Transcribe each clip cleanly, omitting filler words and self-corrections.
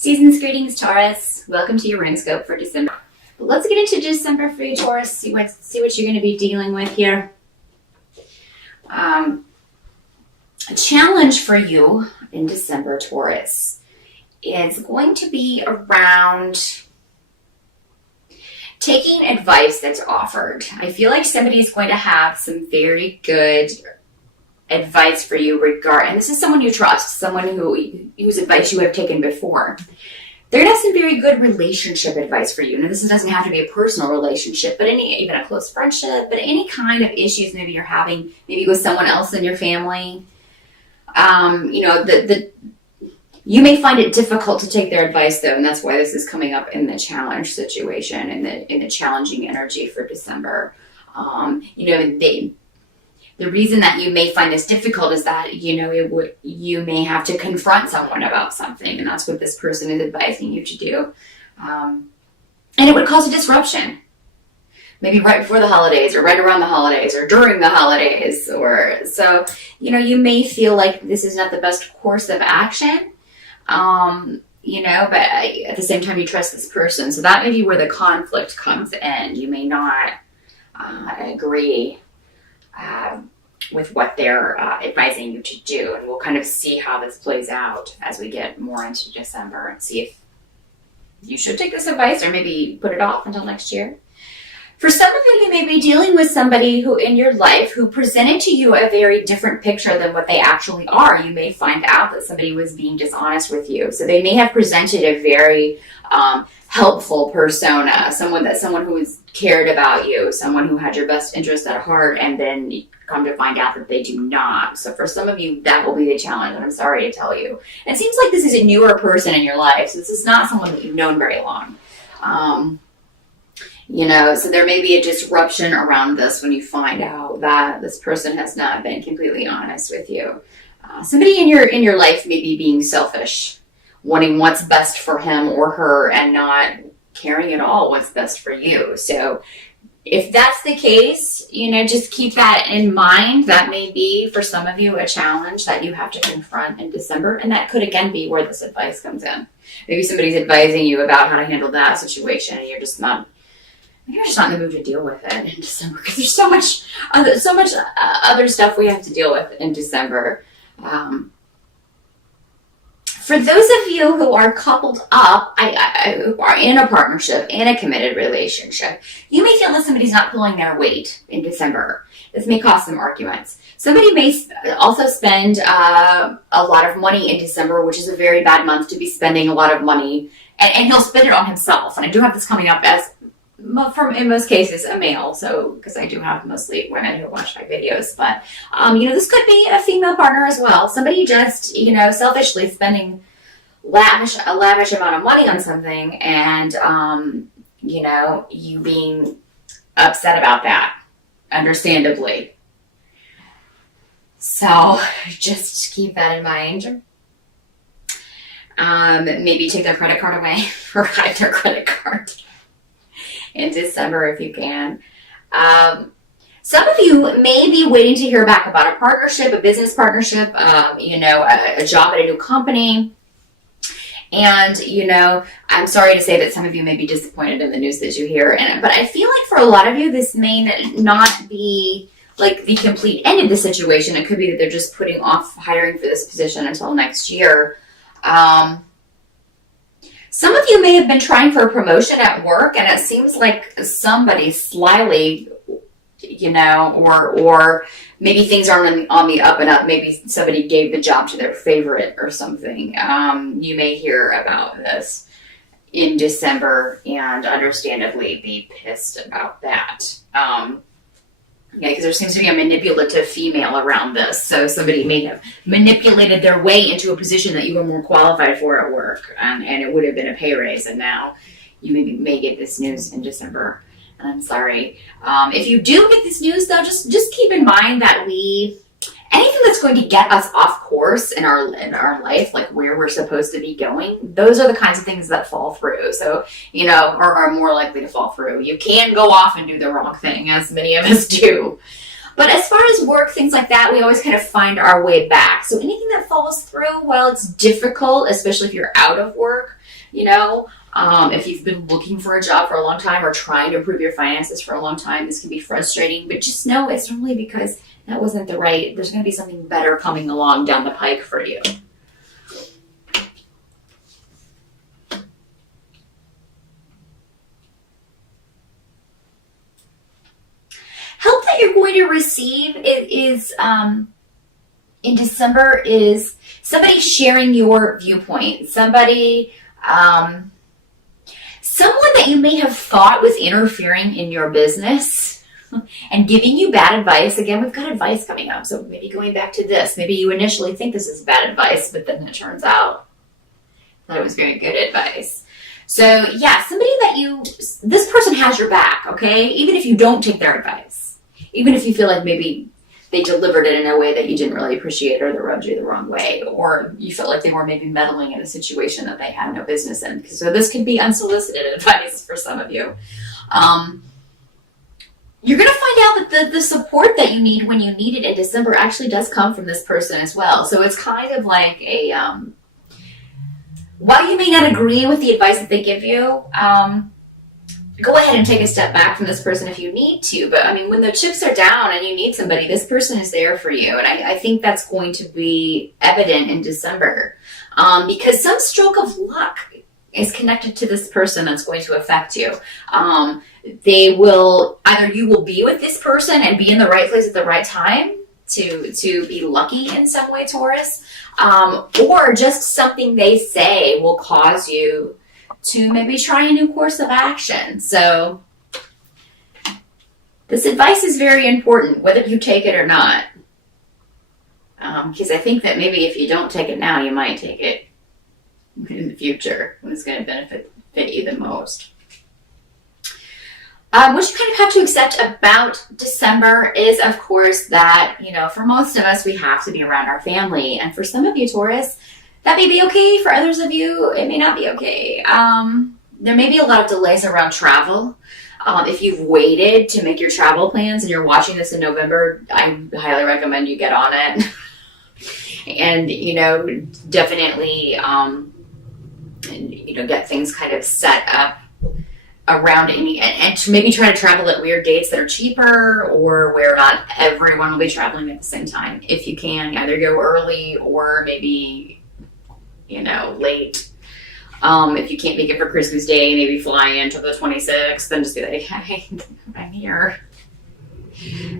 Season's greetings, Taurus. Welcome to your ring scope for December. But let's get into December for you, Taurus. See what you're going to be dealing with here. A challenge for you in December, Taurus, is going to be around taking advice that's offered. I feel like somebody is going to have some very good advice for you and this is someone you trust, someone whose advice you have taken before. They're going to have some very good relationship advice for you. Now, this doesn't have to be a personal relationship, but even a close friendship, but any kind of issues maybe you're having, maybe with someone else in your family. You may find it difficult to take their advice, though, and that's why this is coming up in the challenge situation, in the challenging energy for December. The reason that you may find this difficult is that, you may have to confront someone about something, and that's what this person is advising you to do. And it would cause a disruption. Maybe right before the holidays, or right around the holidays, or during the holidays. You may feel like this is not the best course of action, but at the same time you trust this person. So that may be where the conflict comes in. You may not agree with what they're advising you to do. And we'll kind of see how this plays out as we get more into December and see if you should take this advice or maybe put it off until next year. For some of you may be dealing with somebody who in your life who presented to you a very different picture than what they actually are. You may find out that somebody was being dishonest with you. So they may have presented a very helpful persona, someone who cared about you, someone who had your best interest at heart, and then you come to find out that they do not. So for some of you, that will be the challenge, and I'm sorry to tell you. It seems like this is a newer person in your life, so this is not someone that you've known very long. So there may be a disruption around this when you find out that this person has not been completely honest with you. Somebody in your life may be being selfish, wanting what's best for him or her and not caring at all what's best for you. So if that's the case, just keep that in mind. That may be, for some of you, a challenge that you have to confront in December. And that could, again, be where this advice comes in. Maybe somebody's advising you about how to handle that situation and you're just not in the mood to deal with it in December because there's so much other stuff we have to deal with in December. For those of you who are coupled up, who are in a partnership, in a committed relationship, you may feel that somebody's not pulling their weight in December. This may cause some arguments. Somebody may also spend a lot of money in December, which is a very bad month to be spending a lot of money, and he'll spend it on himself. And I do have this coming up as, in most cases, a male, so because I do have mostly women who watch my videos, but this could be a female partner as well. Somebody just selfishly spending a lavish amount of money on something, and you being upset about that, understandably. So just keep that in mind. Maybe take their credit card away or hide their credit card in December if you can. Some of you may be waiting to hear back about a partnership, a business partnership, a job at a new company. And, I'm sorry to say that some of you may be disappointed in the news that you hear. But I feel like for a lot of you, this may not be like the complete end of the situation. It could be that they're just putting off hiring for this position until next year. Some of you may have been trying for a promotion at work, and it seems like somebody slyly, or maybe things aren't on the up and up. Maybe somebody gave the job to their favorite or something. You may hear about this in December and understandably be pissed about that. Because there seems to be a manipulative female around this. So somebody may have manipulated their way into a position that you were more qualified for at work. And it would have been a pay raise. And now you may get this news in December. And I'm sorry. If you do get this news, though, just keep in mind that anything that's going to get us off course in our life, like where we're supposed to be going, those are the kinds of things that fall through. So, or are more likely to fall through. You can go off and do the wrong thing, as many of us do. But as far as work, things like that, we always kind of find our way back. So anything that falls through, while it's difficult, especially if you're out of work, If you've been looking for a job for a long time or trying to improve your finances for a long time, this can be frustrating, but just know it's normally because that wasn't there's going to be something better coming along down the pike for you. Help that you're going to receive is in December is somebody sharing your viewpoint, someone that you may have thought was interfering in your business and giving you bad advice. Again, we've got advice coming up, so maybe going back to this, maybe you initially think this is bad advice, but then it turns out that it was very good advice. So yeah, this person has your back, okay? Even if you don't take their advice, even if you feel like maybe they delivered it in a way that you didn't really appreciate or they rubbed you the wrong way, or you felt like they were maybe meddling in a situation that they had no business in. So this could be unsolicited advice for some of you. You're going to find out that the support that you need when you need it in December actually does come from this person as well. So it's kind of like while you may not agree with the advice that they give you, go ahead and take a step back from this person if you need to. But I mean, when the chips are down and you need somebody, this person is there for you. And I think that's going to be evident in December because some stroke of luck is connected to this person that's going to affect you. You will be with this person and be in the right place at the right time to be lucky in some way, Taurus, or just something they say will cause you to maybe try a new course of action. So this advice is very important, whether you take it or not. Because I think that maybe if you don't take it now, you might take it in the future when it's going to benefit you the most. What you kind of have to accept about December is, of course, that, for most of us, we have to be around our family. And for some of you, Taurus, that may be okay. For others of you, it may not be okay. There may be a lot of delays around travel. If you've waited to make your travel plans and you're watching this in November, I highly recommend you get on it. And, definitely, get things kind of set up around and to maybe try to travel at weird dates that are cheaper or where not everyone will be traveling at the same time. If you can, either go early or maybe, late. If you can't make it for Christmas Day, maybe fly into the 26th and just be like, hey, I'm here.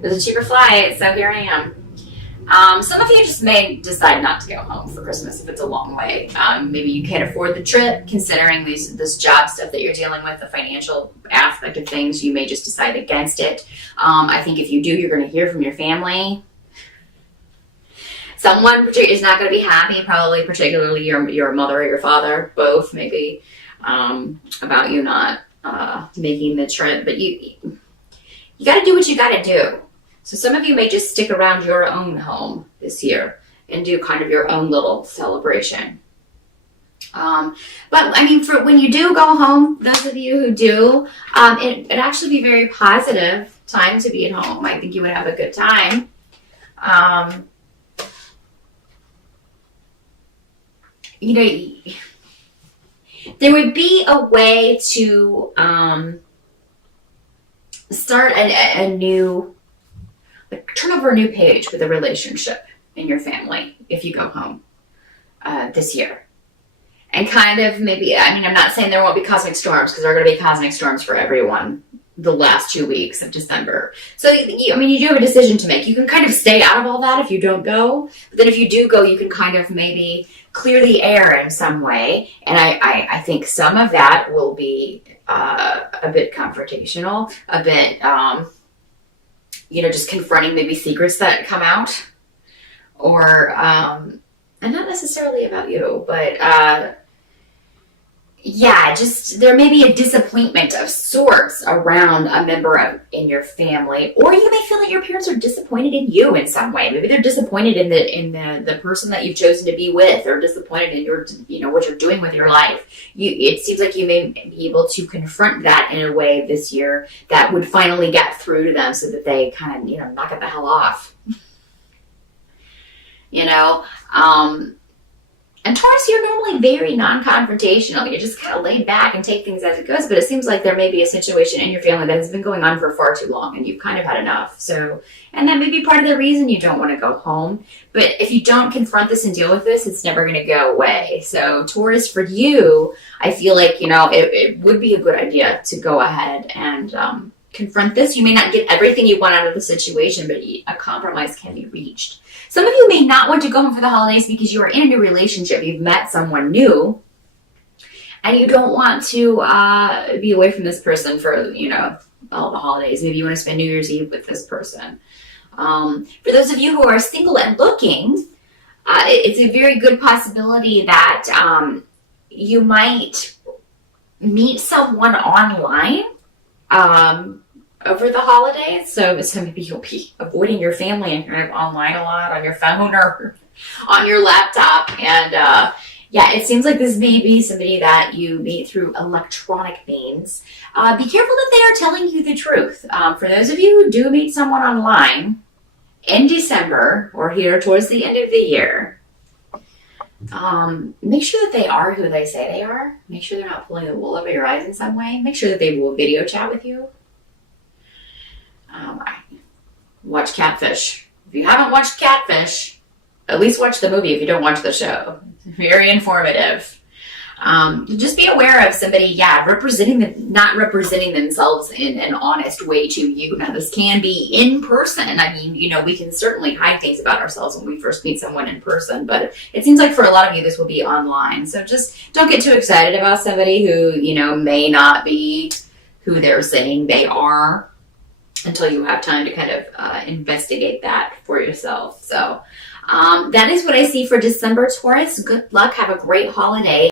There's a cheaper flight, so here I am. Some of you just may decide not to go home for Christmas if it's a long way. Maybe you can't afford the trip, considering this job stuff that you're dealing with, the financial aspect of things, you may just decide against it. I think if you do, you're going to hear from your family. Someone is not going to be happy, probably particularly your mother or your father, both maybe, about you not making the trip. But you got to do what you got to do. So some of you may just stick around your own home this year and do kind of your own little celebration. But I mean, for when you do go home, those of you who do, it'd actually be a very positive time to be at home. I think you would have a good time. There would be a way to start a new, turn over a new page with a relationship in your family if you go home this year. And kind of maybe, I'm not saying there won't be cosmic storms, because there are going to be cosmic storms for everyone the last 2 weeks of December. So, you do have a decision to make. You can kind of stay out of all that if you don't go. But then if you do go, you can kind of maybe clear the air in some way. And I think some of that will be a bit confrontational, a bit, just confronting maybe secrets that come out. Or, and not necessarily about you, but just there may be a disappointment of sorts around a member in your family, or you may feel that your parents are disappointed in you in some way. Maybe they're disappointed in the person that you've chosen to be with, or disappointed in your what you're doing with your life. It seems like you may be able to confront that in a way this year that would finally get through to them, so that they kind of knock it the hell off. And Taurus, you're normally very non-confrontational. You're just kind of laid back and take things as it goes. But it seems like there may be a situation in your family that has been going on for far too long and you've kind of had enough. So, and that may be part of the reason you don't want to go home. But if you don't confront this and deal with this, it's never going to go away. So Taurus, for you, I feel like, it would be a good idea to go ahead and confront this. You may not get everything you want out of the situation, but a compromise can be reached. Some of you may not want to go home for the holidays because you are in a new relationship. You've met someone new, and you don't want to be away from this person for, all the holidays. Maybe you want to spend New Year's Eve with this person. For those of you who are single and looking, it's a very good possibility that you might meet someone online over the holidays. So maybe you'll be avoiding your family and kind of online a lot on your phone or on your laptop. And it seems like this may be somebody that you meet through electronic means. Be careful that they are telling you the truth. For those of you who do meet someone online in December or here towards the end of the year, make sure that they are who they say they are. Make sure they're not pulling the wool over your eyes in some way. Make sure that they will video chat with you. Watch Catfish. If you haven't watched Catfish, at least watch the movie if you don't watch the show. It's very informative. Just be aware of somebody, not representing themselves in an honest way to you. Now, this can be in person. I mean, we can certainly hide things about ourselves when we first meet someone in person, but it seems like for a lot of you, this will be online. So just don't get too excited about somebody who, may not be who they're saying they are until you have time to kind of investigate that for yourself. So that is what I see for December, Taurus. Good luck. Have a great holiday.